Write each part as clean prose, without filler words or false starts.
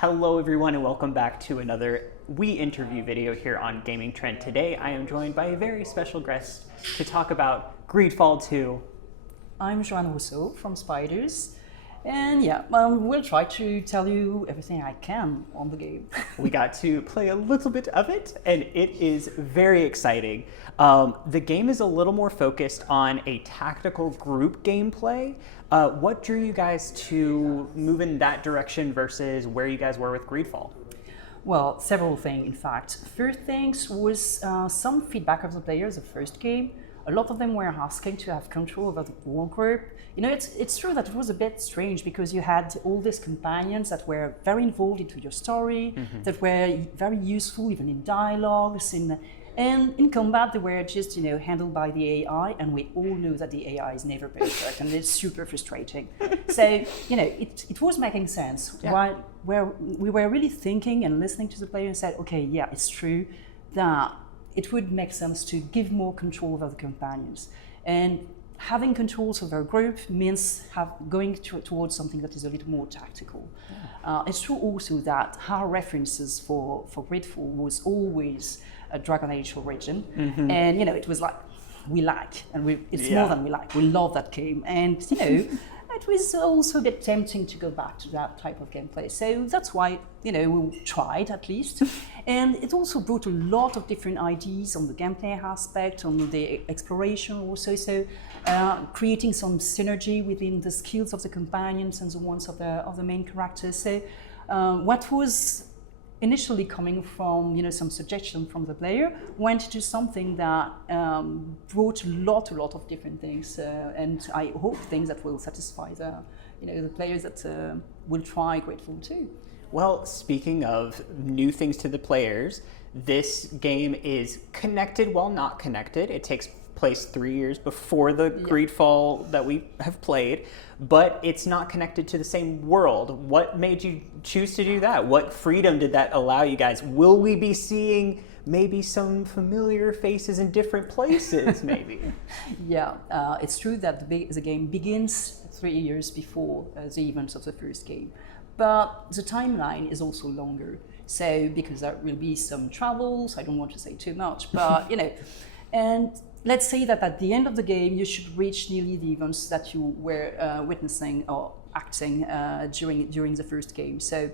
Hello everyone and welcome back to another We Interview video here on Gamingtrend. Today I am joined by a very special guest to talk about Greedfall 2. I'm Jehanne Rousseau from Spiders, and we'll try to tell you everything I can on the game. We got to play a little bit of it and it is very exciting. The game is a little more focused on a tactical group gameplay. What drew you guys to move in that direction versus where you guys were with Greedfall? Well, several things in fact. First things was some feedback of the players of the first game. A lot of them were asking to have control over the whole group. You know, it's true that it was a bit strange because you had all these companions that were very involved into your story, that were very useful even in dialogues, and in combat they were just, you know, handled by the AI, and we all know that the AI is never perfect and it's super frustrating. So, you know, it was making sense. Yeah. Where we were really thinking and listening to the player and said, okay, yeah, it's true that it would make sense to give more control over the companions. And having controls over a group means going towards something that is a little more tactical. Yeah. It's true also that our references for Greedfall was always a Dragon Age origin. And, you know, it was like, it's more than we like. We love that game. And, you know, it was also a bit tempting to go back to that type of gameplay. So that's why, you know, we tried at least. And it also brought a lot of different ideas on the gameplay aspect, on the exploration also. So creating some synergy within the skills of the companions and the ones of the main characters. So what was initially coming from, you know, some suggestion from the player went to something that brought a lot of different things, and I hope things that will satisfy the players that will try Greedfall 2. Well, speaking of new things to the players, this game is connected while not connected. It takes place 3 years before the Greedfall that we have played, but it's not connected to the same world. What made you choose to do that? What freedom did that allow you guys? Will we be seeing maybe some familiar faces in different places, maybe? Yeah, it's true that the game begins 3 years before the events of the first game, but the timeline is also longer. So because there will be some travels, I don't want to say too much, but you know, and let's say that at the end of the game, you should reach nearly the events that you were witnessing or acting during the first game. So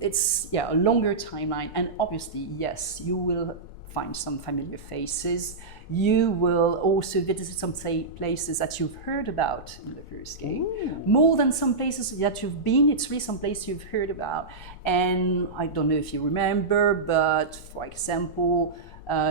it's a longer timeline, and obviously, yes, you will find some familiar faces. You will also visit some places that you've heard about in the first game. Ooh. More than some places that you've been, it's really some place you've heard about. And I don't know if you remember, but for example,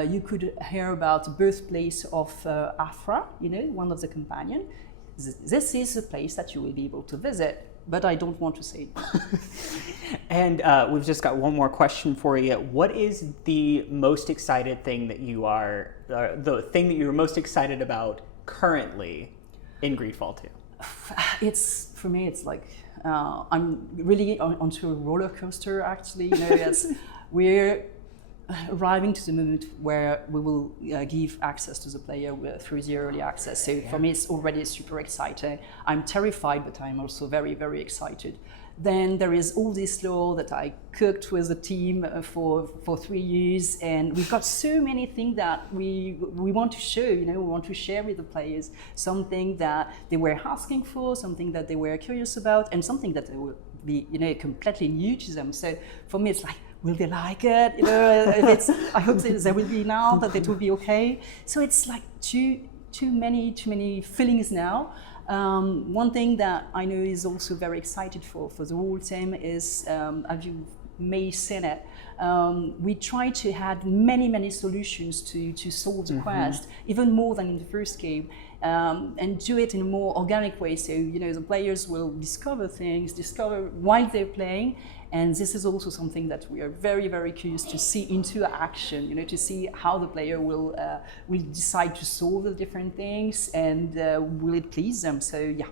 you could hear about the birthplace of Afra, you know, one of the companions. This is a place that you will be able to visit, but I don't want to say it. And we've just got one more question for you. What is the most excited thing that you are, the thing that you're most excited about currently in Greedfall 2? For me, it's like, I'm really onto a roller coaster actually, you know, yes. We're arriving to the moment where we will give access to the player through the early access. So for me, it's already super exciting. I'm terrified, but I'm also very, very excited. Then there is all this lore that I cooked with the team for 3 years, and we've got so many things that we want to show. You know, we want to share with the players something that they were asking for, something that they were curious about, and something that will be, you know, completely new to them. So for me, it's like, will they like it? You know, I hope there will be now, that it will be okay. So it's like too many feelings now. One thing that I know is also very excited for the whole team is, as you may seen it, we try to add many solutions to solve the quest, even more than in the first game, and do it in a more organic way. So, you know, the players will discover while they're playing. And this is also something that we are very, very curious to see into action, you know, to see how the player will decide to solve the different things, and will it please them. So yeah,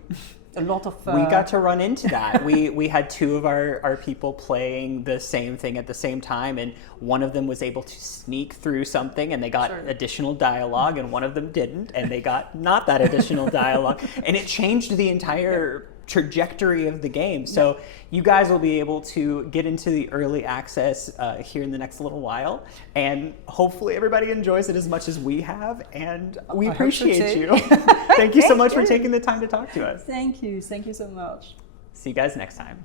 a lot of... We got to run into that. We had two of our people playing the same thing at the same time, and one of them was able to sneak through something and they got additional dialogue, and one of them didn't, and they got not that additional dialogue. And it changed the entire trajectory of the game. So you guys will be able to get into the early access here in the next little while, and hopefully everybody enjoys it as much as we have, and we appreciate you. Thank you so much for taking the time to talk to us. Thank you so much. See you guys next time.